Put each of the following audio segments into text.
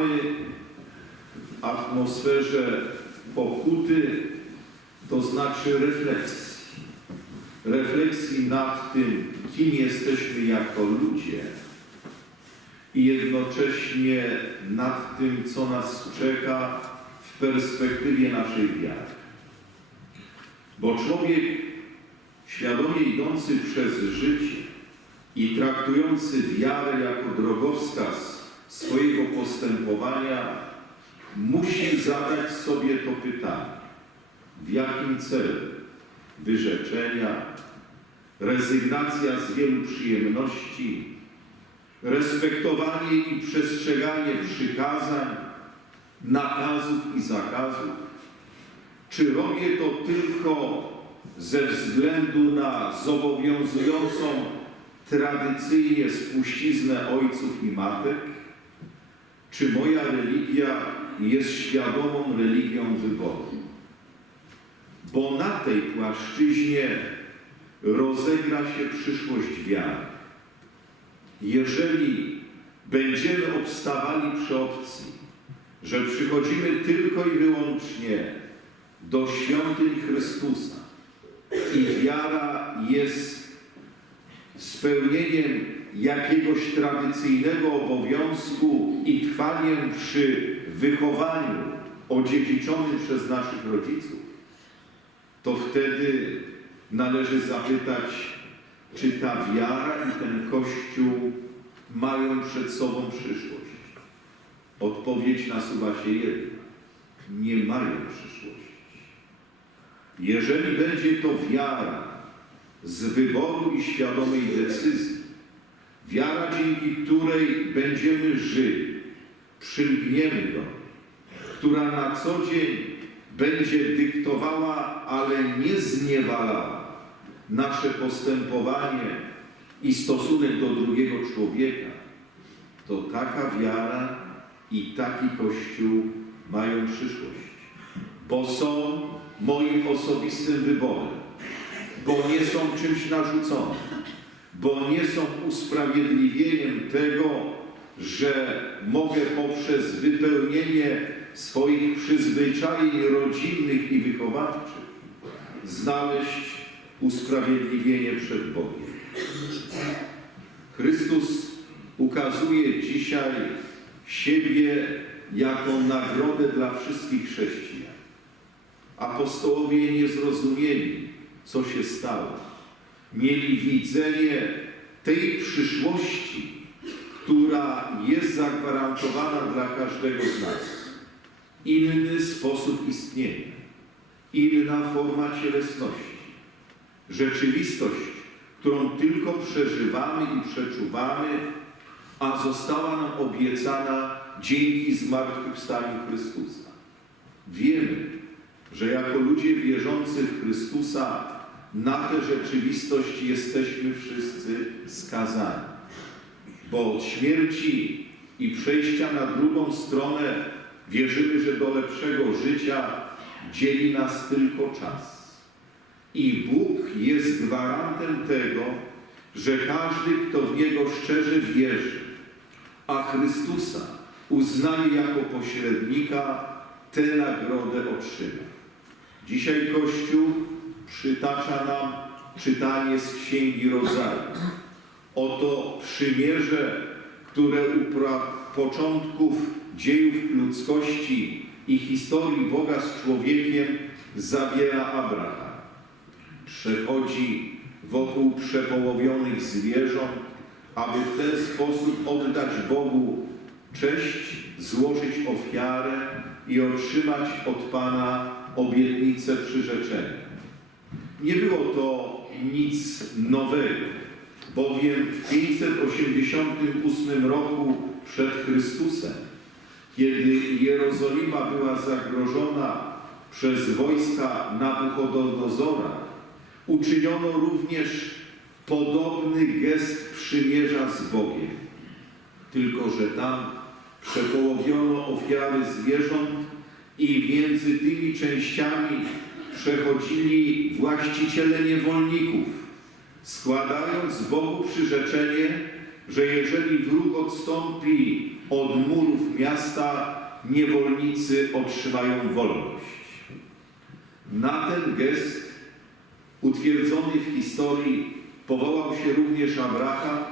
Trwamy w atmosferze pokuty, to znaczy refleksji. Refleksji nad tym, kim jesteśmy jako ludzie i jednocześnie nad tym, co nas czeka w perspektywie naszej wiary. Bo człowiek świadomie idący przez życie i traktujący wiarę jako drogowskaz swojego postępowania, musi zadać sobie to pytanie, w jakim celu? Wyrzeczenia, rezygnacja z wielu przyjemności, respektowanie i przestrzeganie przykazań, nakazów i zakazów, czy robię to tylko ze względu na zobowiązującą tradycyjnie spuściznę ojców i matek? Czy moja religia jest świadomą religią wyboru? Bo na tej płaszczyźnie rozegra się przyszłość wiary. Jeżeli będziemy obstawali przy opcji, że przychodzimy tylko i wyłącznie do świątyń Chrystusa i wiara jest spełnieniem jakiegoś tradycyjnego obowiązku i trwaniem przy wychowaniu odziedziczonym przez naszych rodziców, to wtedy należy zapytać, czy ta wiara i ten Kościół mają przed sobą przyszłość. Odpowiedź nasuwa się jedna. Nie mają przyszłości. Jeżeli będzie to wiara z wyboru i świadomej decyzji, wiara, dzięki której będziemy żyli, przylgniemy niej, która na co dzień będzie dyktowała, ale nie zniewalała nasze postępowanie i stosunek do drugiego człowieka, to taka wiara i taki Kościół mają przyszłość, bo są moim osobistym wyborem, bo nie są czymś narzuconym, bo nie są usprawiedliwieniem tego, że mogę poprzez wypełnienie swoich przyzwyczajeń rodzinnych i wychowawczych znaleźć usprawiedliwienie przed Bogiem. Chrystus ukazuje dzisiaj siebie jako nagrodę dla wszystkich chrześcijan. Apostołowie nie zrozumieli, co się stało. Mieli widzenie tej przyszłości, która jest zagwarantowana dla każdego z nas. Inny sposób istnienia, inna forma cielesności. Rzeczywistość, którą tylko przeżywamy i przeczuwamy, a została nam obiecana dzięki zmartwychwstaniu Chrystusa. Wiemy, że jako ludzie wierzący w Chrystusa na tę rzeczywistość jesteśmy wszyscy skazani. Bo od śmierci i przejścia na drugą stronę wierzymy, że do lepszego życia dzieli nas tylko czas. I Bóg jest gwarantem tego, że każdy, kto w Niego szczerze wierzy, a Chrystusa uznaje jako pośrednika, tę nagrodę otrzyma. Dzisiaj Kościół przytacza nam czytanie z Księgi Rodzaju. Oto przymierze, które u początków dziejów ludzkości i historii Boga z człowiekiem zawiera Abraham. Przechodzi wokół przepołowionych zwierząt, aby w ten sposób oddać Bogu cześć, złożyć ofiarę i otrzymać od Pana obietnicę przyrzeczenia. Nie było to nic nowego, bowiem w 588 roku przed Chrystusem, kiedy Jerozolima była zagrożona przez wojska Nabuchodonozora, uczyniono również podobny gest przymierza z Bogiem. Tylko, że tam przepołowiono ofiary zwierząt i między tymi częściami przechodzili właściciele niewolników, składając Bogu przyrzeczenie, że jeżeli wróg odstąpi od murów miasta, niewolnicy otrzymają wolność. Na ten gest utwierdzony w historii powołał się również Abraham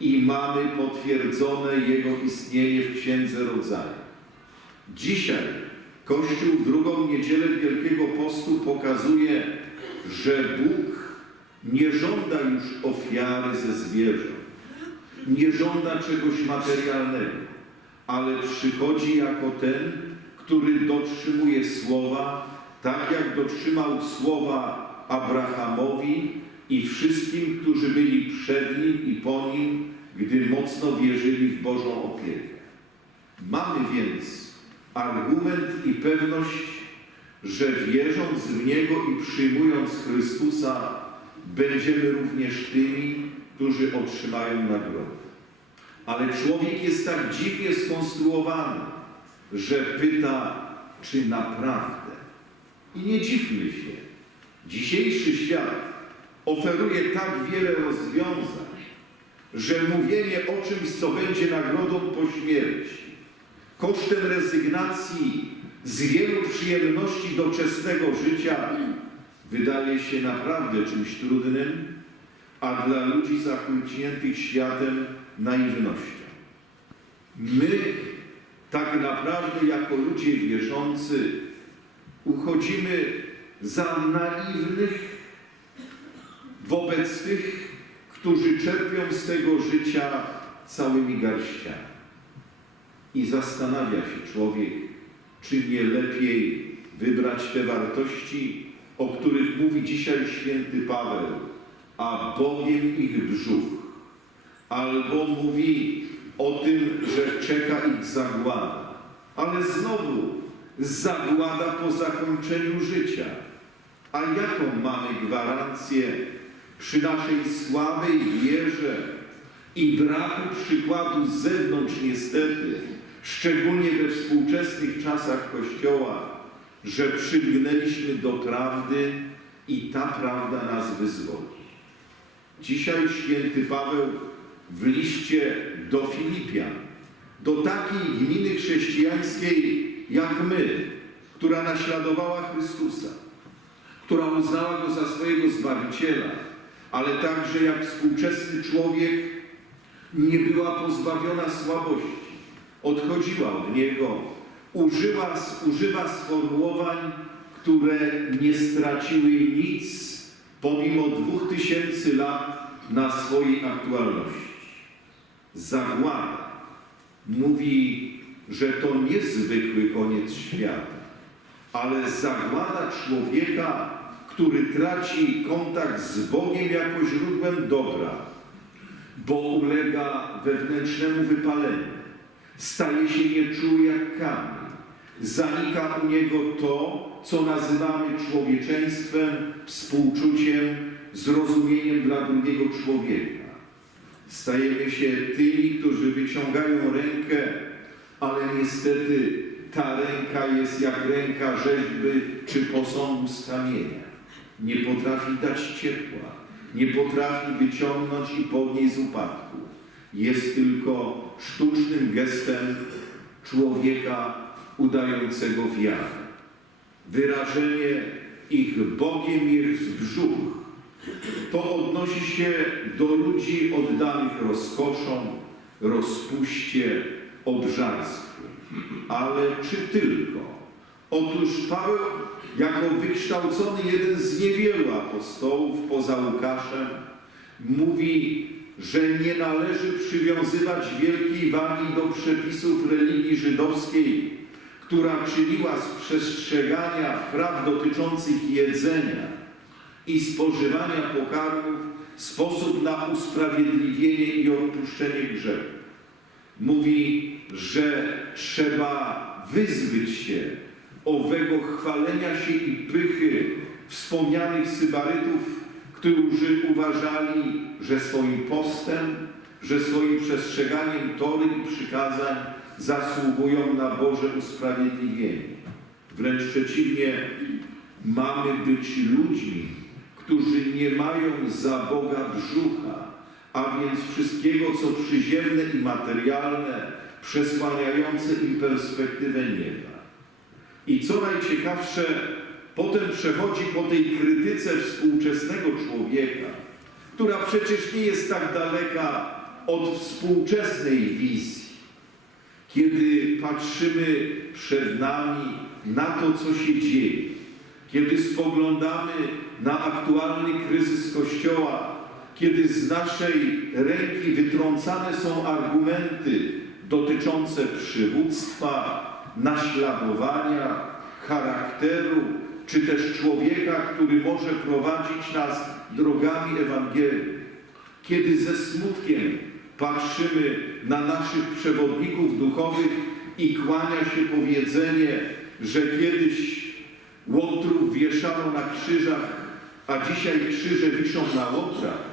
i mamy potwierdzone jego istnienie w Księdze Rodzaju. Dzisiaj Kościół w drugą niedzielę Wielkiego Postu pokazuje, że Bóg nie żąda już ofiary ze zwierząt, nie żąda czegoś materialnego, ale przychodzi jako ten, który dotrzymuje słowa, tak jak dotrzymał słowa Abrahamowi i wszystkim, którzy byli przed nim i po nim, gdy mocno wierzyli w Bożą opiekę. Mamy więc argument i pewność, że wierząc w Niego i przyjmując Chrystusa, będziemy również tymi, którzy otrzymają nagrodę. Ale człowiek jest tak dziwnie skonstruowany, że pyta, czy naprawdę. I nie dziwmy się. Dzisiejszy świat oferuje tak wiele rozwiązań, że mówienie o czymś, co będzie nagrodą po śmierci, kosztem rezygnacji z wielu przyjemności doczesnego życia, wydaje się naprawdę czymś trudnym, a dla ludzi zachłyśniętych światem naiwnością. My tak naprawdę jako ludzie wierzący uchodzimy za naiwnych wobec tych, którzy czerpią z tego życia całymi garściami. I zastanawia się człowiek, czy nie lepiej wybrać te wartości, o których mówi dzisiaj święty Paweł, a Bogiem ich brzuch. Albo mówi o tym, że czeka ich zagłada. Ale znowu zagłada po zakończeniu życia. A jaką mamy gwarancję przy naszej słabej wierze i braku przykładu z zewnątrz niestety, szczególnie we współczesnych czasach Kościoła, że przylgnęliśmy do prawdy i ta prawda nas wyzwoli. Dzisiaj święty Paweł w liście do Filipian, do takiej gminy chrześcijańskiej jak my, która naśladowała Chrystusa, która uznała Go za swojego Zbawiciela, ale także jak współczesny człowiek nie była pozbawiona słabości, odchodziła od Niego, użyła, używa sformułowań, które nie straciły nic pomimo dwóch tysięcy lat na swojej aktualności. Zagłada. Mówi, że to niezwykły koniec świata, ale zagłada człowieka, który traci kontakt z Bogiem jako źródłem dobra, bo ulega wewnętrznemu wypaleniu, staje się nieczuły jak kamień, zanika u niego to, co nazywamy człowieczeństwem, współczuciem, zrozumieniem dla drugiego człowieka. Stajemy się tymi, którzy wyciągają rękę, ale niestety ta ręka jest jak ręka rzeźby czy posągu z kamienia. Nie potrafi dać ciepła, nie potrafi wyciągnąć i podnieść z upadku. Jest tylko sztucznym gestem człowieka udającego wiarę. Wyrażenie ich Bogiem jest brzuch. To odnosi się do ludzi oddanych rozkoszom, rozpuście, obżarstwu. Ale czy tylko? Otóż Paweł, jako wykształcony jeden z niewielu apostołów poza Łukaszem, mówi, że nie należy przywiązywać wielkiej wagi do przepisów religii żydowskiej, która czyniła z przestrzegania praw dotyczących jedzenia i spożywania pokarmów sposób na usprawiedliwienie i odpuszczenie grzechów. Mówi, że trzeba wyzbyć się owego chwalenia się i pychy wspomnianych sybarytów, którzy uważali, że swoim postem, że swoim przestrzeganiem tory i przykazań zasługują na Boże usprawiedliwienie. Wręcz przeciwnie, mamy być ludźmi, którzy nie mają za Boga brzucha, a więc wszystkiego, co przyziemne i materialne, przesłaniające im perspektywę nieba. I co najciekawsze, potem przechodzi po tej krytyce współczesnego człowieka, która przecież nie jest tak daleka od współczesnej wizji. Kiedy patrzymy przed nami na to, co się dzieje, kiedy spoglądamy na aktualny kryzys Kościoła, kiedy z naszej ręki wytrącane są argumenty dotyczące przywództwa, naśladowania, charakteru, czy też człowieka, który może prowadzić nas drogami Ewangelii. Kiedy ze smutkiem patrzymy na naszych przewodników duchowych i kłania się powiedzenie, że kiedyś łotrów wieszano na krzyżach, a dzisiaj krzyże wiszą na łotrach,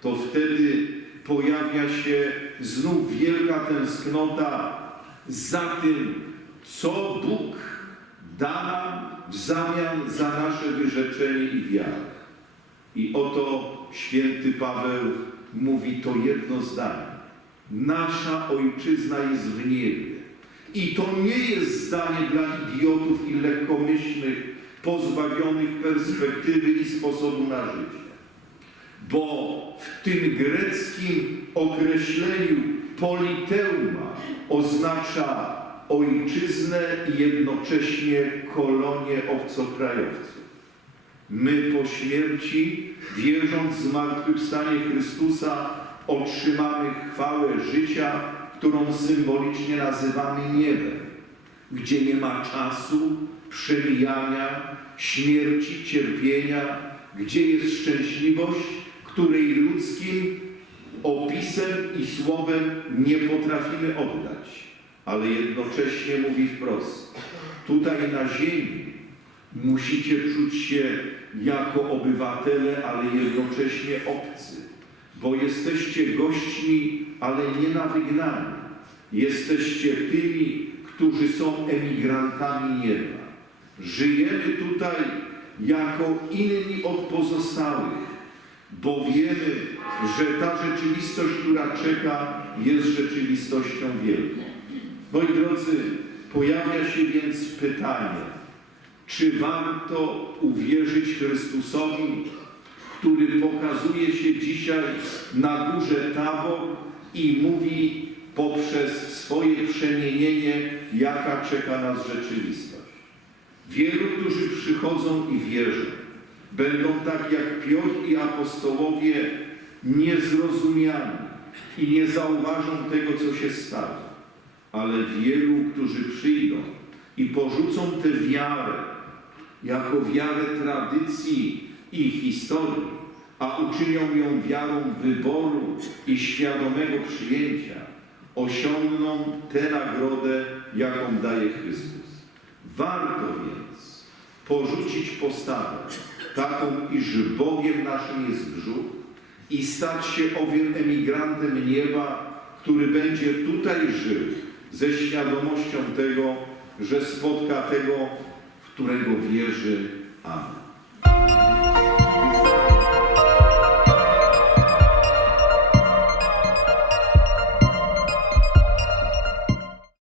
to wtedy pojawia się znów wielka tęsknota za tym, co Bóg da nam w zamian za nasze wyrzeczenie i wiarę. I oto święty Paweł mówi to jedno zdanie. Nasza ojczyzna jest w niebie. I to nie jest zdanie dla idiotów i lekkomyślnych, pozbawionych perspektywy i sposobu na życie. Bo w tym greckim określeniu politeuma oznacza ojczyznę i jednocześnie kolonię obcokrajowców. My po śmierci, wierząc w zmartwychwstanie Chrystusa, otrzymamy chwałę życia, którą symbolicznie nazywamy niebem, gdzie nie ma czasu, przemijania, śmierci, cierpienia, gdzie jest szczęśliwość, której ludzkim opisem i słowem nie potrafimy oddać. Ale jednocześnie mówi wprost, tutaj na ziemi musicie czuć się jako obywatele, ale jednocześnie obcy, bo jesteście gośćmi, ale nie na wygnaniu. Jesteście tymi, którzy są emigrantami nieba. Żyjemy tutaj jako inni od pozostałych, bo wiemy, że ta rzeczywistość, która czeka, jest rzeczywistością wielką. Moi drodzy, pojawia się więc pytanie, czy warto uwierzyć Chrystusowi, który pokazuje się dzisiaj na górze Tabor i mówi poprzez swoje przemienienie, jaka czeka nas rzeczywistość. Wielu, którzy przychodzą i wierzą, będą tak jak Piotr i apostołowie niezrozumiani i nie zauważą tego, co się stało. Ale wielu, którzy przyjdą i porzucą tę wiarę jako wiarę tradycji i historii, a uczynią ją wiarą wyboru i świadomego przyjęcia, osiągną tę nagrodę, jaką daje Chrystus. Warto więc porzucić postawę taką, iż Bogiem naszym jest brzuch i stać się owiem emigrantem nieba, który będzie tutaj żył ze świadomością tego, że spotka tego, którego wierzy. Amen.